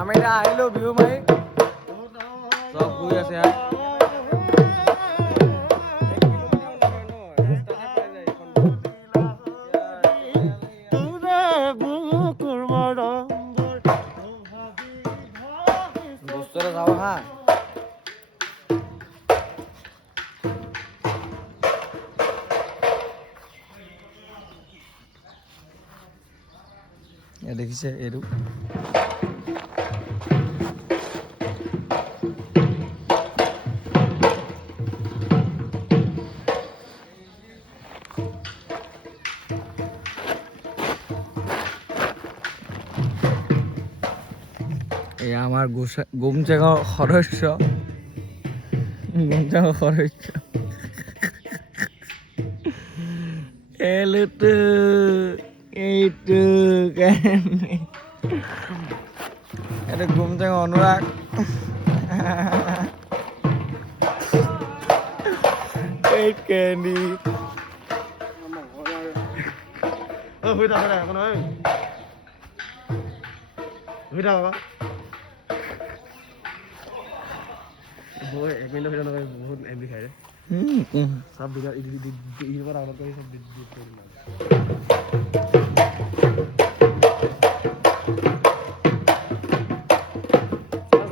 আমি এতিয়া আহিলো বিহু মাৰি চব শুই আছে ইয়াত বস্তুৰে যাওঁ হা দেখিছে এইটো এয়া আমাৰ গোমচেঙৰ সদস্য এইটো কাৰণে এইটো গোমচেঙৰ অনুৰাগ এই কেন্দি শুই থাক একো নহয় শুই থাক বাবা এক মিনিটৰ ভিতৰত নহয় বহুত এমবি খাই ৰে সব ভিডিঅ' ইডিট কৰি সব ডিলিট কৰি